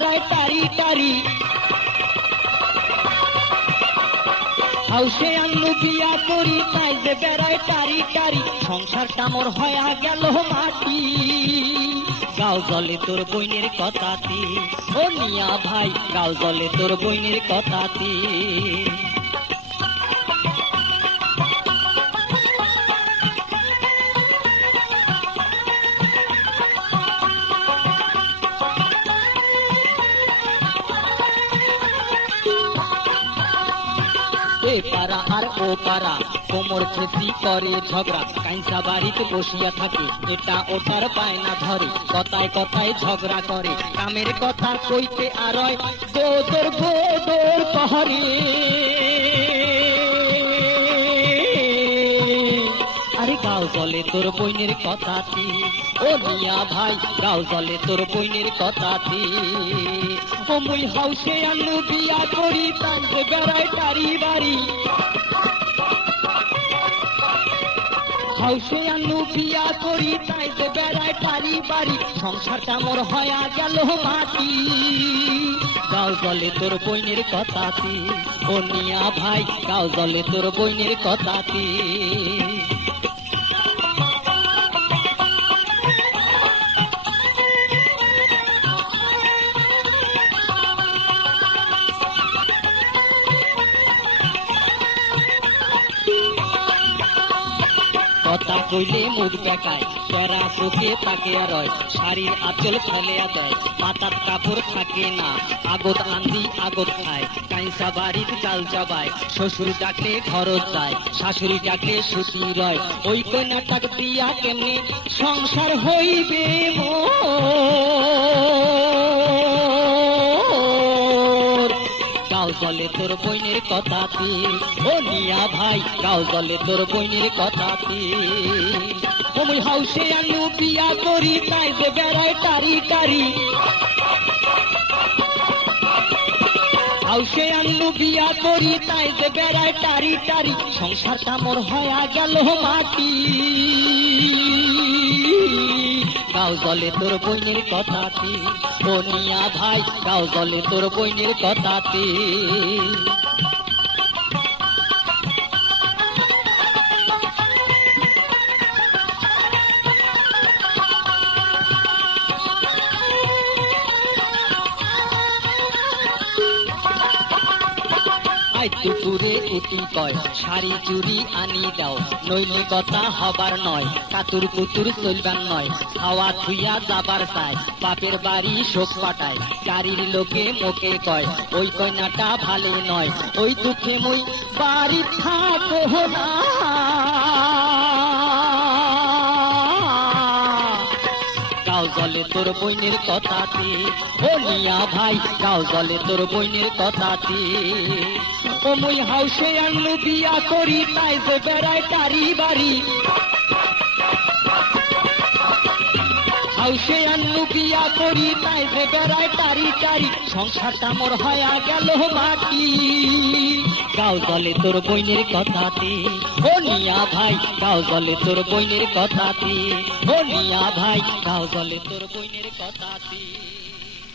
বেড়ায় টারি টারি হাউসে আনলু বিয়া করি তাই যে বেড়ায় টারি টারি সংসারটা মোর হয়া গেল মাটি গাও জলে তোর বইনের কথাতে ও মিয়া ভাই গাও জলে তোর বইনের কথাতে এ পাড়া আর ও পাড়া কোমর খেসি করে ঝগড়া কাইসা বাড়িতে বসিয়া থাকে এটা ওটার পায়না ধরে কথায় কথায় ঝগড়া করে কামের কথা কইতে আরয় গোদর গোদর কহরে আরে গাও জলে তোর বইনের কথাতে ও মিয়া ভাই গাও জলে তোর বইনের কথাতে ও মুই হাউসে আনলু বিয়া করি তাই যে বেড়ায় টারি বাড়ি হাউসে আনলু বিয়া করি তাই যে বেড়ায় টারি বাড়ি সংসারটা মোর হয়া গেল মাটি গাও জলে তোর বইনের কথাতে ও মিয়া ভাই গাও জলে তোর বইনের কথাতে কথা কইলে মুখ দেখায় চড়া চোখে তাকে রয় শাড়ির আঁচল ফেলে দেয় মাথার কাপড় থাকে না আগত আন্দি আগত খায় কাইসা বাড়ির চাল চাবায় শ্বশুর ডাকলে খরচ যায় শাশুড়ি ডাকলে সুতি রয় ওই কন্যাটাক দিয়া কেমনি সংসার হইবে মোর গাও জলে তোর বইনের কথাতে ও মিয়া ভাই গাও জলে তোর বইনের কথাতে ও মুই হাউসে আনলু বিয়া করি তাই যে বেড়ায় টারি টারি হাউসে আনলু বিয়া করি তাই যে বেড়ায় টারি টারি সংসারটা মোর হয়া গেল মাটি গাও জলে তোর বইনের কথাতে ও মিয়া ভাই গাও জলে তোর বইনের কথাতে দুপুরে উঠি কয় শাড়ি চুরি আনি দাও নইলে কথা হবার নয় কাতুর কুতুর চলবার নয় খাওয়া থুইয়া যাবার চায় বাপের বাড়ি শোক পাঠায় গাড়ির লোকে মোকে কয় ওই কন্যাটা ভালো নয় ওই দুঃখে মই বাড়ি থাকো না গাও জলে তোর বইনের কথাতে ও মিয়া ভাই গাও জলে তোর বইনের কথাতে ও মুই হাউসে আনলু বিয়া করি তাই যে বেড়ায় টারি বাড়ি হাউসে আনলু বিয়া করি তাই যে বেড়ায় টারি টারি সংসারটা মোর হয়া গেল মাটি গাও জলে তোর বইনের কথাতে ও মিয়া ভাই গাও জলে তোর বইনের কথাতে ও মিয়া ভাই গাও জলে তোর বইনের কথাতে